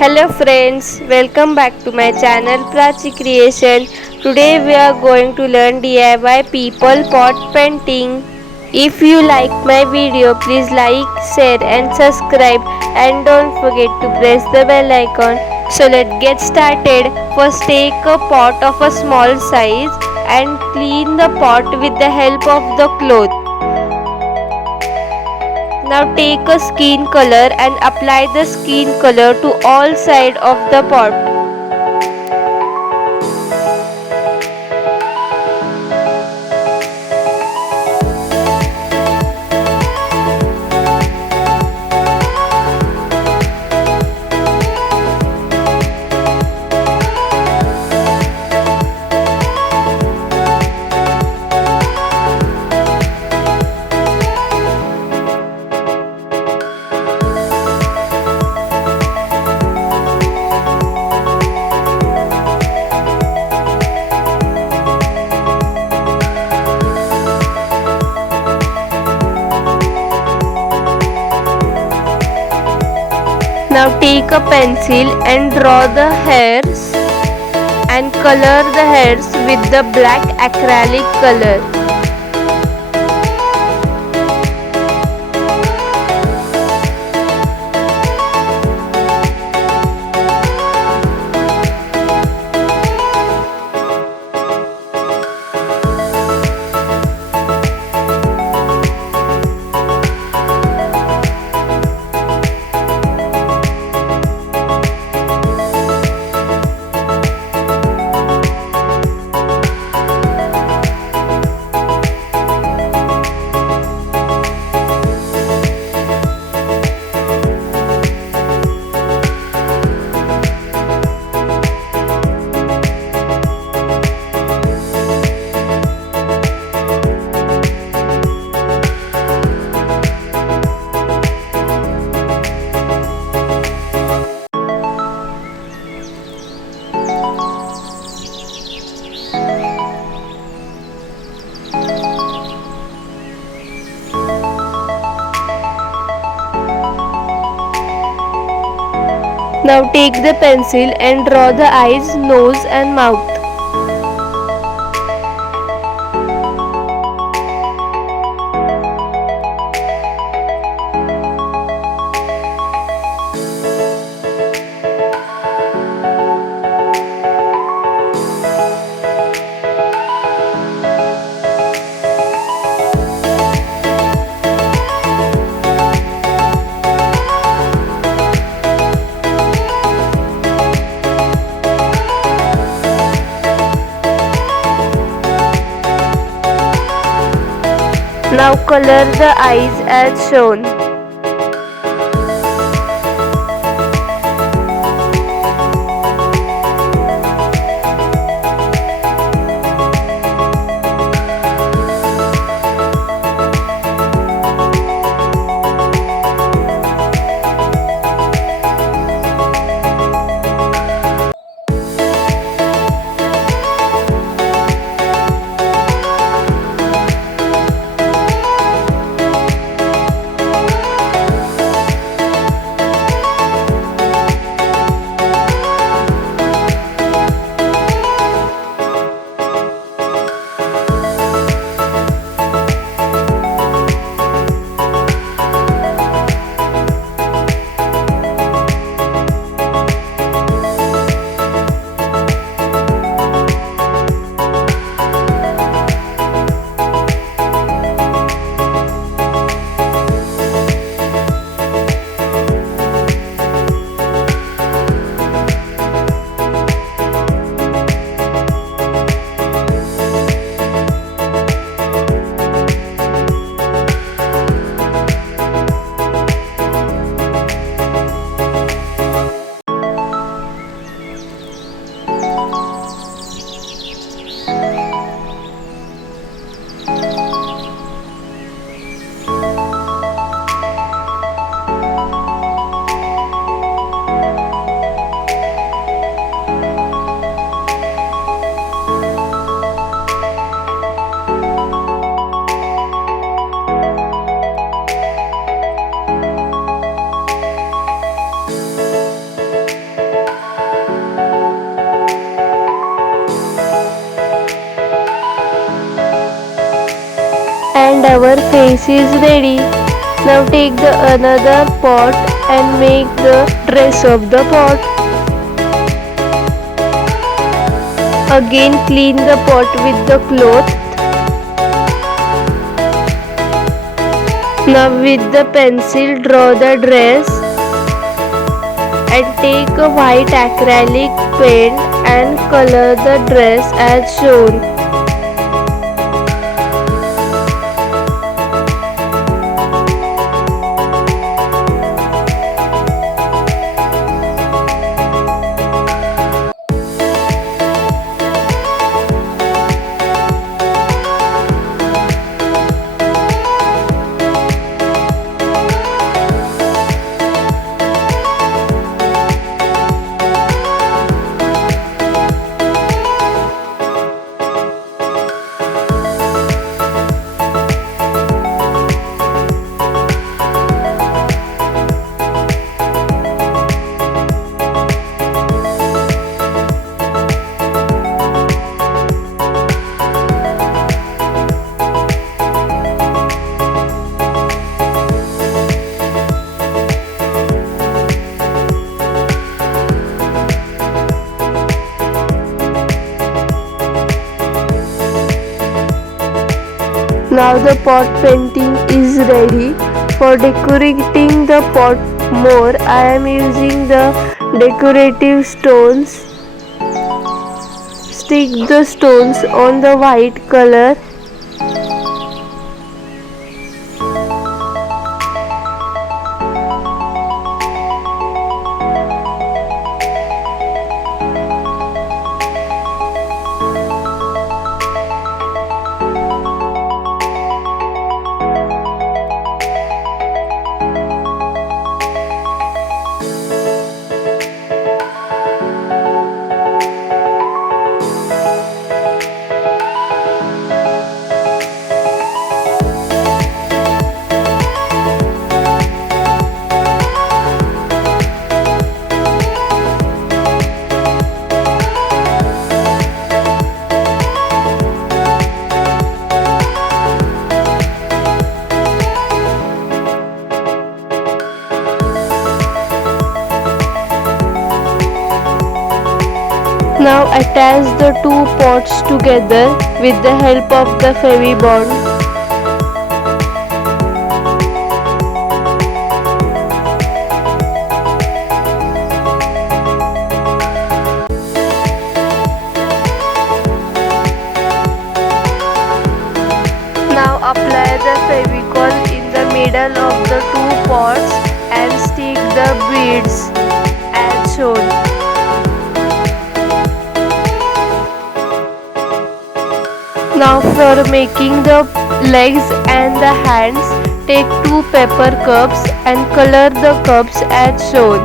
Hello friends, welcome back to my channel Prachi Creation. Today we are going to learn DIY people pot painting. If you like my video, please like, share and subscribe and don't forget to press the bell icon. So let's get started. First take a pot of a small size and clean the pot with the help of the cloth. Now take a skin color and apply the skin color to all sides of the pot. Now take a pencil and draw the hairs and color the hairs with the black acrylic color. Now take the pencil and draw the eyes, nose and mouth. Now color the eyes as shown. And our face is ready. Now take the another pot and make the dress of the pot. Again clean the pot with the cloth. Now with the pencil draw the dress and take a white acrylic paint and color the dress as shown. Now the pot painting is ready. For decorating the pot more, I am using the decorative stones. Stick the stones on the white color. Now attach the two pots together with the help of the Fevibond. Now apply the Fevicol in the middle of the two pots and stick the beads as shown. Now for making the legs and the hands, take two paper cups and color the cups as shown.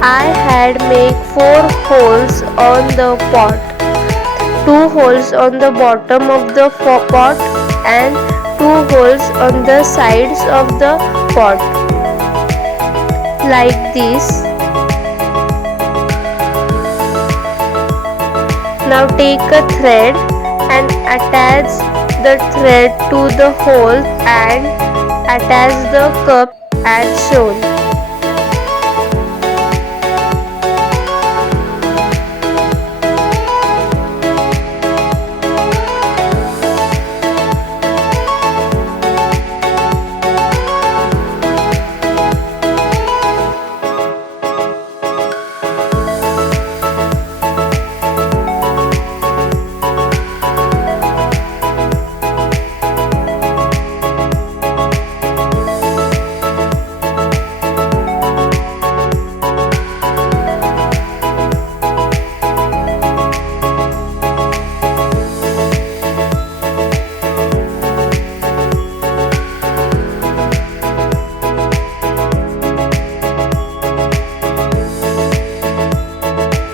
I had made 4 holes on the pot, 2 holes on the bottom of the pot and 2 holes on the sides of the pot, like this. Now take a thread and attach the thread to the hole and attach the cup as shown.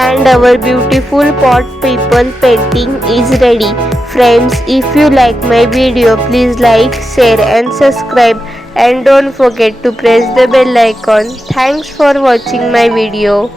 And our beautiful pot people painting is ready. Friends, if you like my video, please like, share and subscribe, and don't forget to press the bell icon. Thanks for watching my video.